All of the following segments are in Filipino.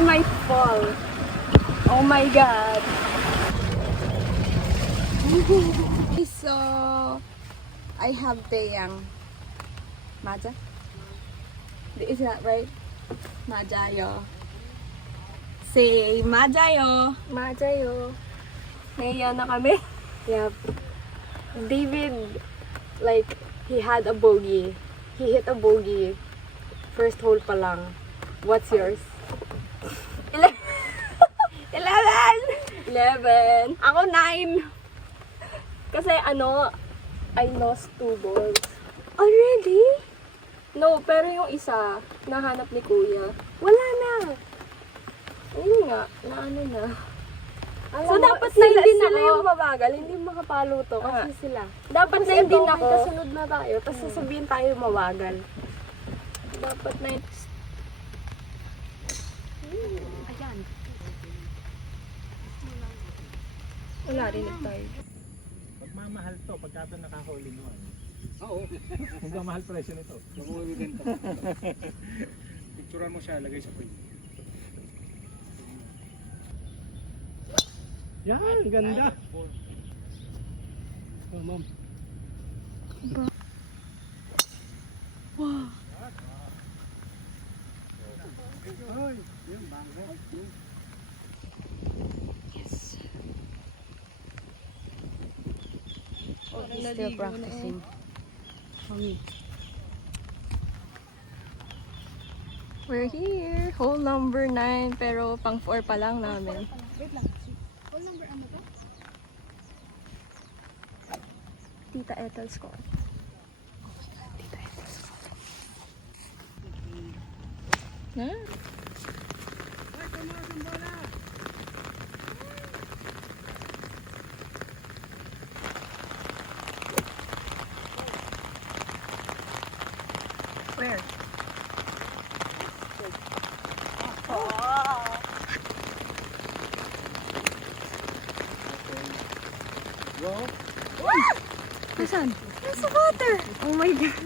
might fall. Oh my God. So, I have Taeyang. Maja? Is that right? Majayo. Say, Majayo. Majayo. Naiya na kami. Yep. David, like, he had a bogey. He hit a bogey. First hole pa lang. What's yours? 11! 11. Ako 9. Kasi I lost 2 balls. Already? No, pero yung isa, nahanap ni Kuya. Wala na. Ayun nga, naano na. Alam So, mo, dapat sila, 9 din sila ako. yung mabagal. Hindi makapalo to. Kasi sila. Dapat Kasi 9 din ito, ako. may kasunod na tayo. Tapos sasabihin tayo mabagal. Dapat 9. Ayan. Wala rin tayo. Pagmamahal to, pagka ito nakahuli mo. Oo. Hindi ang mahal presyo nito. Picturean mo siya, lagay sa frame. Yan, ganda. Oh, ma'am. Ay, yun, bangga. Oh, he's still practicing. We're here. Hole number 9. Pero pang 4 pa lang namin. Wait lang. Call number ano to? Tita Ethel's call. Na? Ay, tumaas ang bola! Where? Go. Nasaan? Nasa water! Oh my God!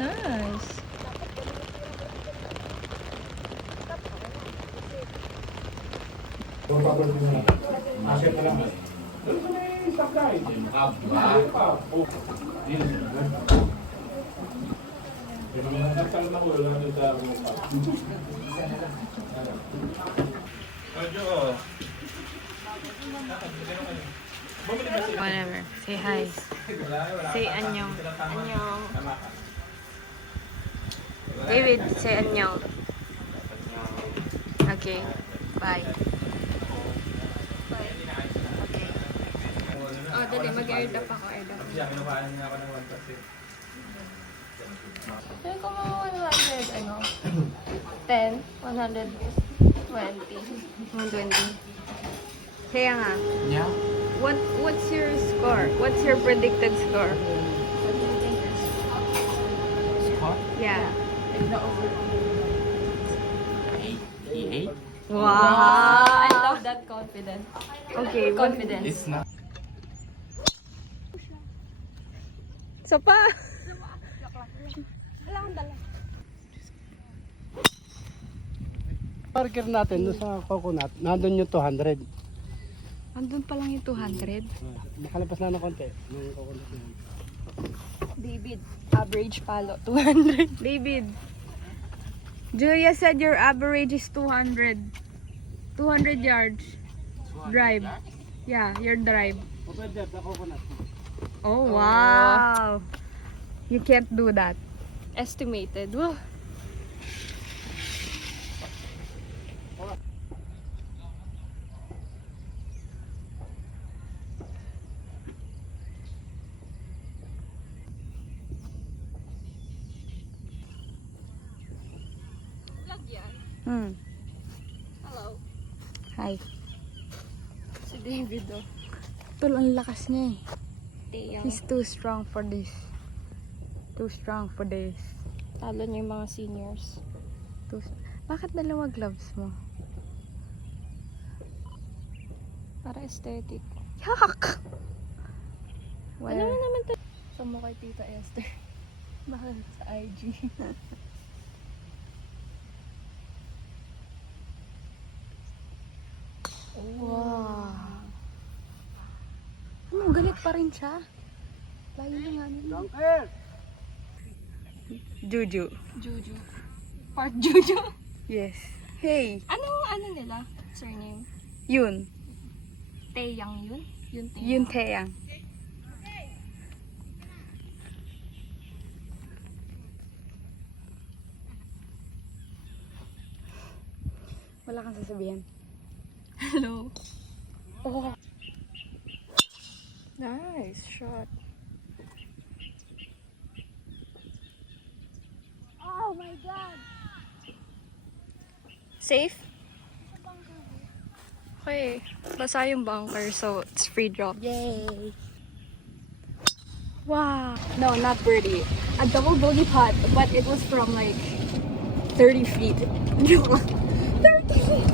Nice! Asya ka lang. Whatever. Say hi. Say annyeong. Annyeong. David, say annyeong. Okay. Bye. Okay. Oh, dali. Mag-air up ako. Air up. Sabi ko mga 100, 10, 120. 120. Kaya nga. Yeah. What's your score? What's your predicted score? Yeah. Wow. I love that confidence. Okay. Confidence. It's not. So pa! Parker natin doon sa coconut, nandun yung 200. Andun pa lang yung 200. Nakalapas na ng konti. Yung coconut na yun. David, average palo, 200. David. Julia said your average is 200. 200 yards. Drive. Yeah, your drive. Open depth na coconut. Oh, wow. You can't do that. Estimated. Wow. Hmm. Hello. Hi. Si David, oh. Tol, ang lakas niya eh. Tiyang. He's too strong for this. Too strong for this. Talo niya yung mga seniors. Bakit dalawa gloves mo? Para aesthetic. Yuck! Ano naman to? Posta mo kay Tita Esther. Mahal sa IG. Wow. Galit pa rin siya. Layo na nga nila. Bunker! Juju. Juju. Part Juju. Yes. Hey, Ano nila? Surname? Yun. Taeyang yun? Yun Taeyang. Yun Taeyang. Wala kang sasabihin. Hello. Oh. Nice shot. Oh my God. Safe? Okay. Basa yung bunker, so it's free drop. Yay. Wow. No, not birdie. A double bogey putt, but it was from like 30 feet. 30 feet.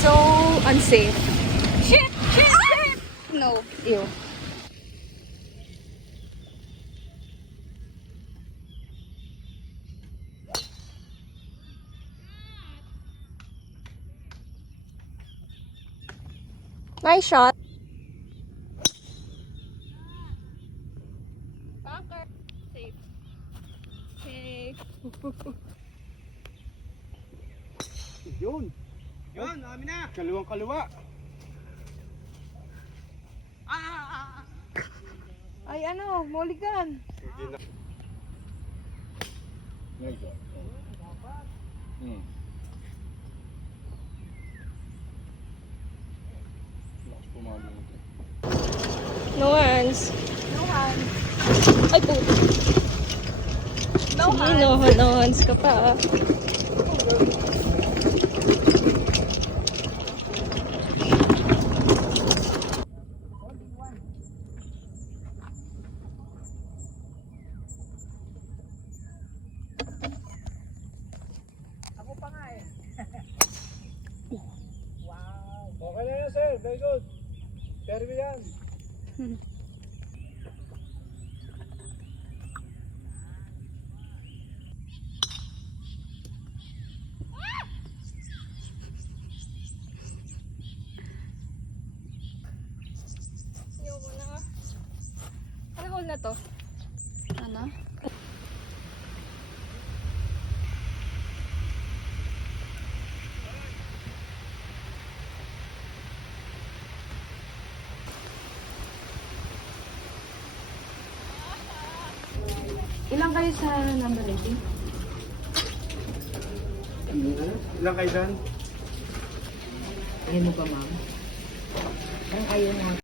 So unsafe. Shit! No. Ew. Nice shot. Bunker. Safe. Okay. Yun! Yun, amin na! Kaliwang kaliwa! Ay ano, moligan. No hands. No hands. Ay, puto. No hands. No hands ka pa. Okay na yan, sir. Very good. Serve yan. Ayoko na. Ano hole na to? Ano? Ilang kayo sa number 18? Ilang kayo dyan? Ayaw mo pa, ma'am? Parang ayaw mo.